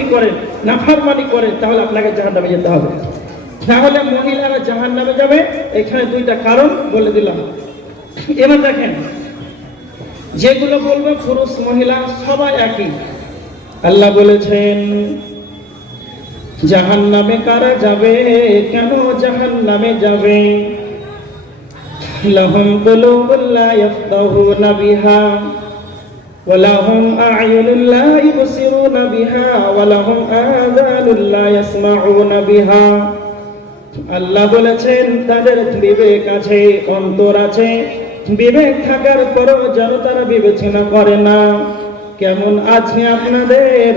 নাফরমানি করেন, নাফরমানি করেন, তাহলে আপনাকে জাহান্নামে যেতে হবে। তাহলে মহিলারা জাহান্নামে যাবে, এখানে দুইটা কারণ বলে দিলাম। এবার দেখেন, যেগুলো বলবো পুরুষ মহিলা সবাই একই। আল্লাহ বলেছেন জাহান্নামে কারা যাবে, কেন জাহান্নামে যাবে? লাহুম কুলুবুন লা ইয়াফকাহুনা বিহা ওয়া লাহুম আ'য়ুনুন লা ইবসিরুনা বিহা ওয়া লাহুম আযানুন লা ইয়াসমাউনা বিহা। আল্লাহ বলেছেন তাদের বিবেক আছে, অন্তর আছে, বিবেক থাকার পরও যেন তারা বিবেচনা করে না। কেমন আছে আপনাদের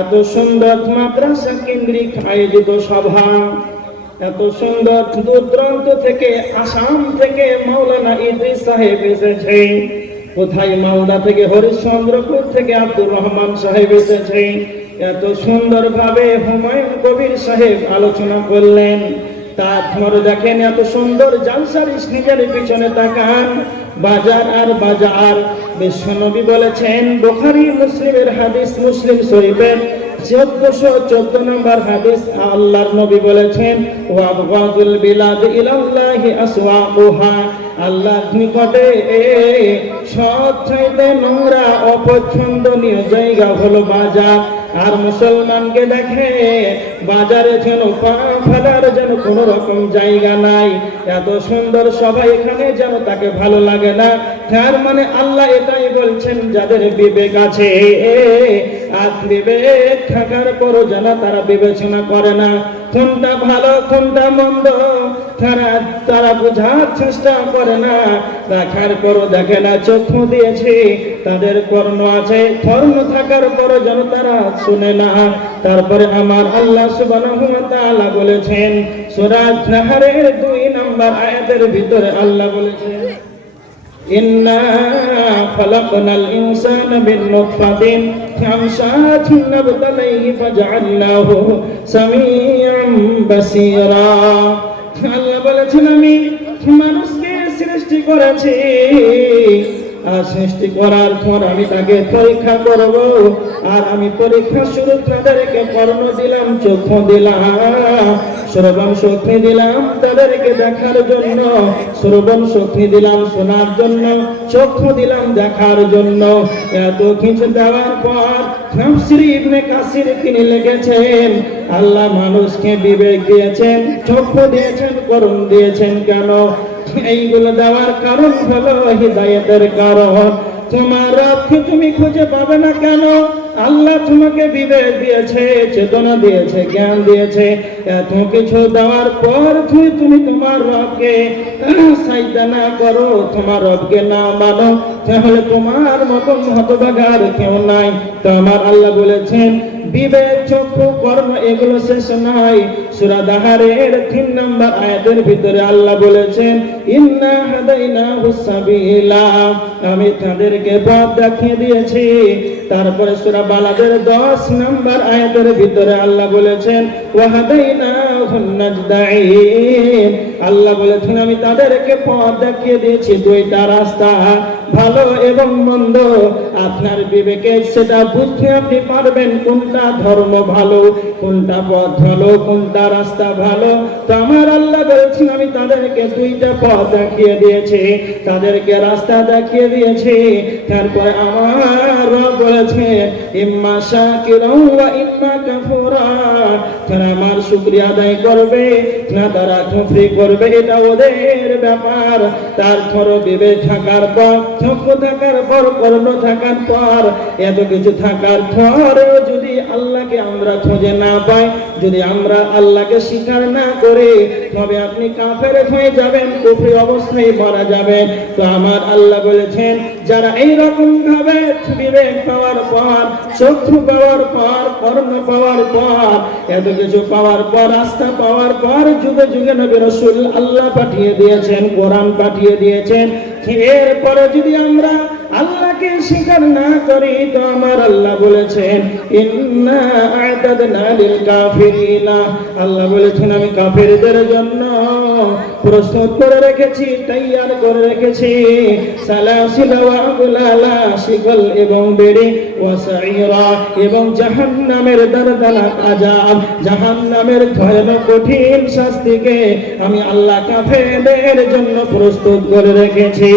এত সুন্দর মাদ্রাসা কেন্দ্রিক আয়োজিত সভা, এত সুন্দর দূর দূরান্ত থেকে, আসাম থেকে মাওলানা ইদ্রিস সাহেব এসেছে, কোথায় মালদা থেকে, হরিশ্চন্দ্রপুর থেকে আব্দুর রহমান সাহেব এসেছে, এত সুন্দর ভাবে হুমায়ুন কবির সাহেব আলোচনা করলেন। তারপর দেখেন এত সুন্দর জালসার স্টেজের পিছনে তাকান, বাজার আর বাজার। বিশ্বনবী বলেছেন, বুখারী মুসলিমের হাদিস, মুসলিম শরীফের 1414 নম্বর হাদিস, আল্লাহর নবী বলেছেন ওয়াবগাদুল বিলাদ ইলাল্লাহি আসওয়াকুহা, আল্লাহর নিকটে সবচাইতে নোংরা অপছন্দনীয় জায়গা হলো বাজার। আর মুসলমানকে দেখে বাজারে যেন পা ফেলার যেন কোনো রকম জায়গা নাই, এত সুন্দর সবাই এখানে যেন তাকে ভালো লাগে না। তার মানে আল্লাহ এটাই বলছেন, যাদের বিবেক আছে, আর বিবেক থাকার পরও যেন তারা বিবেচনা করে না কোনটা ভালো কোনটা মন্দ, তারা বোঝার চেষ্টা করে না। দেখার পরও দেখে না, চক্ষু দিয়েছে, তাদের কর্ণ আছে, কর্ণ থাকার পরও যেন তারা শুনে না। তারপরে আমার আল্লাহ সুবহানাহু ওয়া তাআলা বলেছেন সূরা নাহরের 2 নম্বর আয়াতের ভিতরে আল্লাহ বলেছেন ইন্না খালাকনাল ইনসানা মিন নুতফাতিন আমশাজিন নাবতালাইহি ফাজআলনাহু সামিআন বাসীরা। আল্লাহ বলেছেন আমি মানুষকে সৃষ্টি করেছি, আর সৃষ্টি করার পর আমি তাকে পরীক্ষা করব, আর আমি পরীক্ষা শুরু তাদেরকে কর্ণ দিলাম, চক্ষু দিলাম, শ্রবণ শক্তি দিলাম তাদেরকে দেখার জন্য, শ্রবণ শক্তি দিলাম শোনার জন্য, চক্ষু দিলাম দেখার জন্য। এত কিছু দেওয়ার পর তাফসীর ইবনে কাসির তিনি লিখেছেন আল্লাহ মানুষকে বিবেক দিয়েছেন, চক্ষু দিয়েছেন, কর্ণ দিয়েছেন কেন? এইগুলো দেওয়ার কারণ হলো হিদায়াতের কারণ। তোমার রবকে তুমি খুঁজে পাবে না কেন? আল্লাহ তোমাকে বিবেক দিয়েছে, চেতনা দিয়েছে, জ্ঞান দিয়েছে, এত কিছু দেওয়ার পর তুমি তোমার রবকে সাজদা না করো, তোমার রবকে না মানো, তাহলে তোমার মতন হতভাগা আর কেউ নাই। তো আমার আল্লাহ বলেছেন বিবেক, চক্ষু, কর্ম এগুলো শেষ নয়। সূরা দাহারের 3 নম্বর আয়াতের ভিতরে আল্লাহ বলেছেন ইন্না হাদাইনাহুস সাবিলা, আমি তাদেরকে পথ দেখিয়ে দিয়েছি। তারপরে সূরা বালাদের 10 নম্বর আয়াতের ভিতরে আল্লাহ বলেছেন ওয়া হাদাইনাহুন নাজদাইন, আল্লাহ বলেছেন আমি তাদেরকে পথ দেখিয়ে দিয়েছি, দুইটা রাস্তা, ভালো এবং মন্দ। আপনার বিবেকে সেটা বুঝতে আপনি পারবেন কোনটা ধর্ম ভালো, কোনটা পথ ভালো, কোনটা রাস্তা ভালো। তো আমার আল্লাহ বলেছেন আমি তাদেরকে দুইটা পথ দেখিয়ে দিয়েছি, তাদেরকে রাস্তা দেখিয়ে দিয়েছি। তারপরে আমার রব বলেছে ইম্মা শাকিরাও ওয়া ইম্মা কাফুরা, তারা আমার শুকরিয়া আদায় করবে না তারা কুফরি করবে, এটা ওদের ব্যাপার। তারপর বিবেক থাকার পর, চক্ষু থাকার পর, কর্ণ থাকার পর, এত কিছু থাকার পরেও যদি আল্লাহকে আমরা খুঁজে না পাই, যদি আমরা আল্লাহকে স্বীকার না করি, তবে আপনি কাফের হয়ে যাবেন, কুফরি অবস্থায় মারা যাবেন। তো আমার আল্লাহ বলেছেন যারা এইরকম ভাবে বিবেক পাওয়ার পর, চক্ষু পাওয়ার পর, কর্ণ পাওয়ার পর, এত কিছু পাওয়ার পর, রাস্তা পাওয়ার পর, যুগে যুগে নবী রাসূল আল্লাহ পাঠিয়ে দিয়েছেন, কোরআন পাঠিয়ে দিয়েছেন, এরপরে যদি আমরা আল্লাহকে স্বীকার না করি তো আমার আল্লাহ বলেছেন ইন্না আ'তাদনা লিল কাফিরিনা, আল্লাহ বলেছেন আমি কাফেরদের জন্য প্রস্তুত করে রেখেছি, তৈয়ার করে রেখেছি সালাসিলা ওয়া আগলালা, শিকল এবং বেড়ি, ওয়া সাইরা এবং জাহান্নামের দরদনাক আযাব, জাহান্নামের ভয়ানক কঠিন শাস্তিকে আমি আল্লাহ কাফেরদের জন্য প্রস্তুত করে রেখেছি।